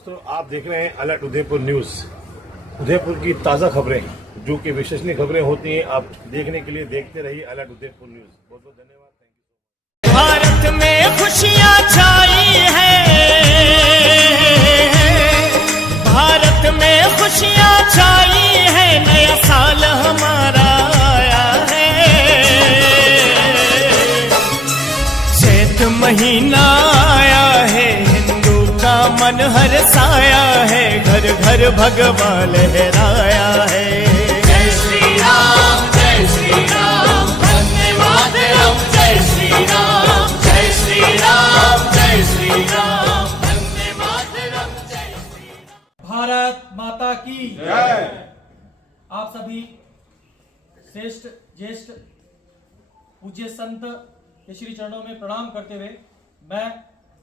दोस्तों, आप देख रहे हैं अलर्ट उदयपुर न्यूज। उदयपुर की ताज़ा खबरें जो कि विश्वसनीय खबरें होती हैं, आप देखने के लिए देखते रहिए अलर्ट उदयपुर न्यूज। बहुत बहुत धन्यवाद। Thank you. भारत में खुशियाँ छाई है, भारत में खुशियाँ छाई है, नया साल हमारा आया है। चैत महीना आया है, हिंदू का मन हर्षाया है, घर घर भगवा लहराया है। जय श्री राम, जय श्री राम, वंदे मातरम, जय श्री राम, जय श्री राम, जय श्री राम, वंदे मातरम, जय श्री राम। भारत माता की जय। आप सभी श्रेष्ठ ज्येष्ठ पूज्य संत के श्री चरणों में प्रणाम करते हुए मैं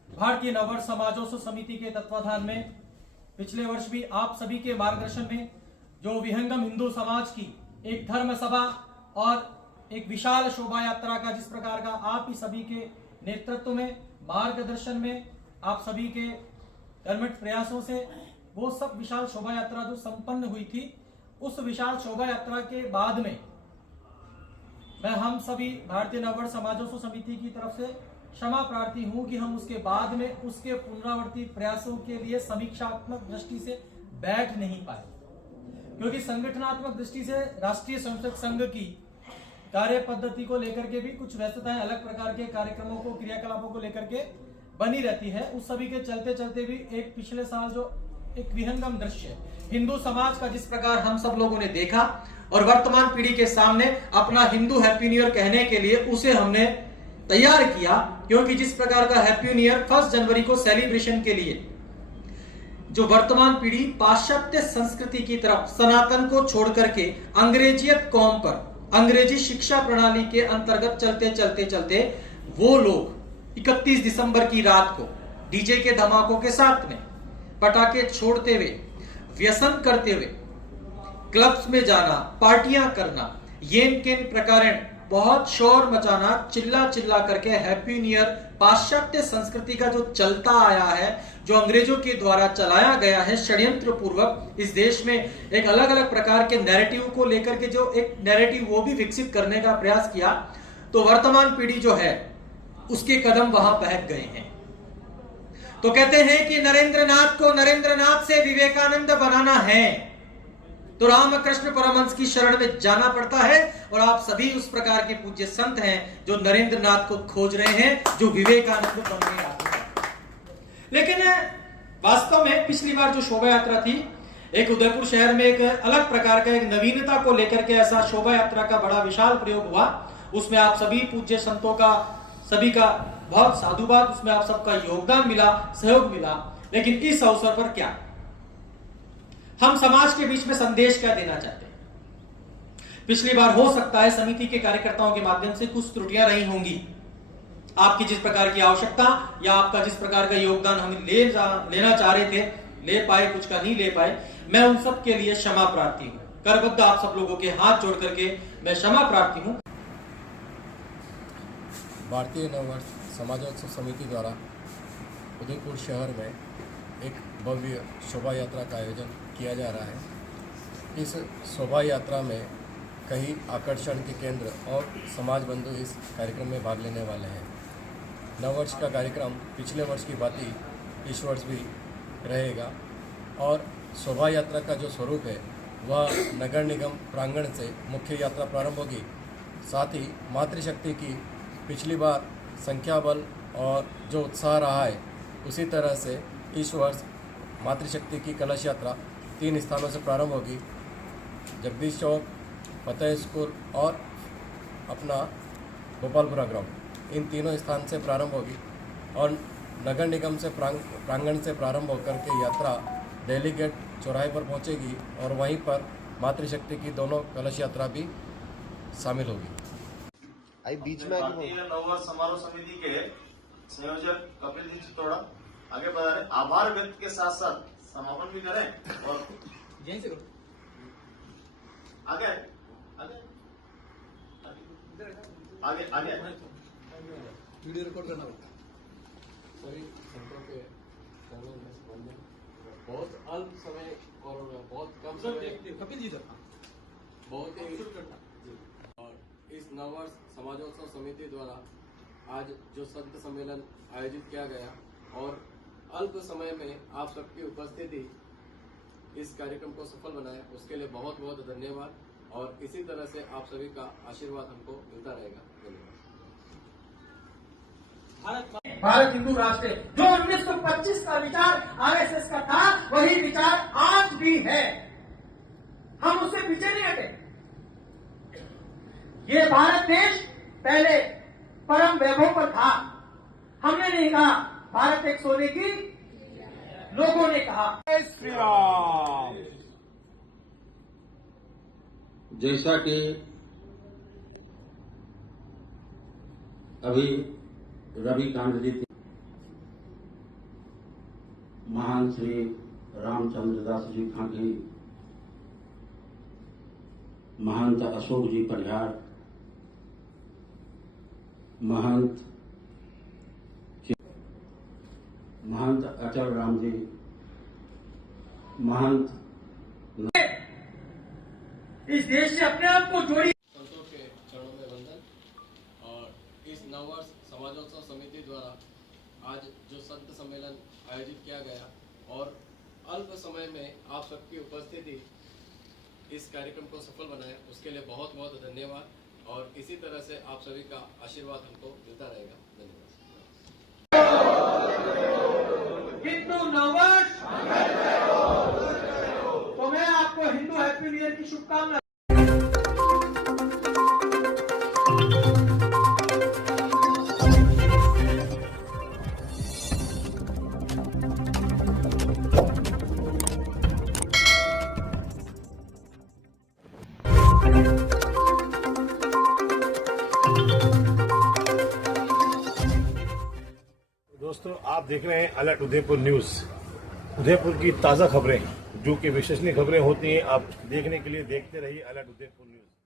भारतीय नववर्ष समाजोत्सव समिति के तत्वाधान में पिछले वर्ष भी आप सभी के मार्गदर्शन में जो विहंगम हिंदू समाज की एक धर्म सभा और एक विशाल शोभा यात्रा का जिस प्रकार का आप ही सभी के नेतृत्व में मार्गदर्शन में आप सभी के कर्मठ प्रयासों से वो सब विशाल शोभा यात्रा जो संपन्न हुई थी, उस विशाल शोभा यात्रा के बाद में मैं हम सभी भारतीय नववर्ष समाजोत्सव समिति की तरफ से क्षमा प्रार्थी हूं कि हम उसके बाद में उसके पुनरावर्ती प्रयासों के लिए समीक्षात्मक दृष्टि से बैठ नहीं पाए, क्योंकि संगठनात्मक दृष्टि से राष्ट्रीय स्वयंसेवक संघ की कार्य पद्धति को लेकर के भी कुछ व्यस्तताएं, अलग प्रकार के कार्यक्रमों को, क्रियाकलापों को लेकर के बनी रहती है। उस सभी के चलते चलते भी एक पिछले साल जो एक विहंगम दृश्य हिंदू समाज का जिस प्रकार हम सब लोगों ने देखा और वर्तमान पीढ़ी के सामने अपना हिंदू हैप्पी न्यू ईयर कहने के लिए उसे हमने तैयार किया, क्योंकि जिस प्रकार का हैप्पी न्यू ईयर 1 जनवरी को सेलिब्रेशन के लिए जो वर्तमान पीढ़ी पाश्चात्य संस्कृति की तरफ सनातन को छोड़ करके अंग्रेजियत कौम पर अंग्रेजी शिक्षा प्रणाली के अंतर्गत चलते वो लोग 31 दिसंबर की रात को डीजे के धमाकों के साथ में पटाखे छोड़ते हुए, व्यसन करते हुए क्लब्स में जाना, पार्टियां करना, येन केन प्रकारण बहुत शोर मचाना, चिल्ला करके हैप्पी न्यू ईयर पाश्चात्य संस्कृति का जो चलता आया है, जो अंग्रेजों के द्वारा चलाया गया है षड्यंत्र पूर्वक इस देश में एक अलग अलग प्रकार के नैरेटिव को लेकर के जो एक नैरेटिव वो भी विकसित करने का प्रयास किया, तो वर्तमान पीढ़ी जो है उसके कदम वहां बहक गए हैं। तो कहते हैं कि नरेंद्रनाथ को नरेंद्रनाथ से विवेकानंद बनाना है तो रामकृष्ण परमहंस की शरण में जाना पड़ता है, और आप सभी उस प्रकार के पूज्य संत हैं जो नरेंद्रनाथ को खोज रहे हैं, जो विवेकानंद बनने आते हैं। लेकिन वास्तव में पिछली बार जो शोभा यात्रा थी, एक उदयपुर शहर में एक अलग प्रकार का एक नवीनता को लेकर के ऐसा शोभा यात्रा का बड़ा विशाल प्रयोग हुआ। उसमें आप सभी पूज्य संतों का, सभी का बहुत साधुवाद, उसमें आप सबका योगदान मिला, सहयोग मिला। लेकिन इस अवसर पर क्या हम समाज के बीच में संदेश क्या देना चाहते हैं? पिछली बार हो सकता है समिति के कार्यकर्ताओं के माध्यम से कुछ त्रुटियां रही होंगी, आपकी जिस प्रकार की आवश्यकता या आपका जिस प्रकार का योगदान हम लेना चाह रहे थे, ले पाए, कुछ का नहीं ले पाए। मैं उन सब के लिए क्षमा प्रार्थी हूं, करबद्ध आप सब लोगों के हाथ जोड़ करके मैं क्षमा प्रार्थी हूं। भारतीय नववर्ष समाजोत्सव समिति द्वारा उदयपुर शहर में एक भव्य शोभा यात्रा का आयोजन किया जा रहा है। इस शोभा यात्रा में कई आकर्षण के केंद्र और समाज बंधु इस कार्यक्रम में भाग लेने वाले हैं। नववर्ष का कार्यक्रम पिछले वर्ष की भांति इस वर्ष भी रहेगा, और शोभा यात्रा का जो स्वरूप है वह नगर निगम प्रांगण से मुख्य यात्रा प्रारंभ होगी। साथ ही मातृशक्ति की पिछली बार संख्या बल और जो उत्साह रहा है, उसी तरह से इस वर्ष मातृशक्ति की कलश यात्रा 3 स्थानों से प्रारंभ होगी। जगदीश चौक, फतेह स्कूल और अपना गोपालपुरा ग्राउंड, इन तीनों स्थान से प्रारंभ होगी और नगर निगम से प्रांगण से प्रारंभ होकर के यात्रा दिल्ली गेट चौराहे पर पहुंचेगी, और वहीं पर मातृशक्ति की दोनों कलश यात्रा भी शामिल होगी। बीच में भारतीय नववर्ष समारोह समिति के संयोजक कपिल जी चित्तौड़ा आगे बढ़ा रहे, आभार व्यक्त के साथ साथ समापन भी करें और आगे आगे आगे आगे वीडियो रिकॉर्ड करना पड़ता है। बहुत अल्प समय और बहुत कम समय कपिल जी बहुत ही और इस नववर्ष समाजोत्सव समिति द्वारा आज जो संत सम्मेलन आयोजित किया गया और अल्प समय में आप सबकी उपस्थिति इस कार्यक्रम को सफल बनाए उसके लिए बहुत बहुत धन्यवाद और इसी तरह से आप सभी का आशीर्वाद हमको मिलता रहेगा। धन्यवाद। भारत हिंदू राष्ट्र जो 1925 का विचार आरएसएस का था वही विचार आज भी है, हम उससे पीछे नहीं हटे। ये भारत देश पहले परम वैभव पर था, हमने नहीं कहा भारत एक सोने की, लोगों ने कहा। जैसा कि अभी रविकांत जी महान श्री रामचंद्र दास जी खांकी, महंत अशोक जी परिहार, महंत अचल राम जी, महंत इस देश से अपने आप को जोड़ी। संतों के चरणों में वंदन और इस नववर्ष समाजोत्सव समिति द्वारा आज जो संत सम्मेलन आयोजित किया गया और अल्प समय में आप सबकी उपस्थिति इस कार्यक्रम को सफल बनाए उसके लिए बहुत बहुत धन्यवाद और इसी तरह से आप सभी का आशीर्वाद हमको मिलता रहेगा। धन्यवाद। हिंदू नववर्ष, तो मैं आपको हिंदू हैप्पी न्यू ईयर की शुभकामनाएं। दोस्तों, आप देख रहे हैं अलर्ट उदयपुर न्यूज। उदयपुर की ताज़ा खबरें जो कि विश्वसनीय खबरें होती हैं, आप देखने के लिए देखते रहिए अलर्ट उदयपुर न्यूज।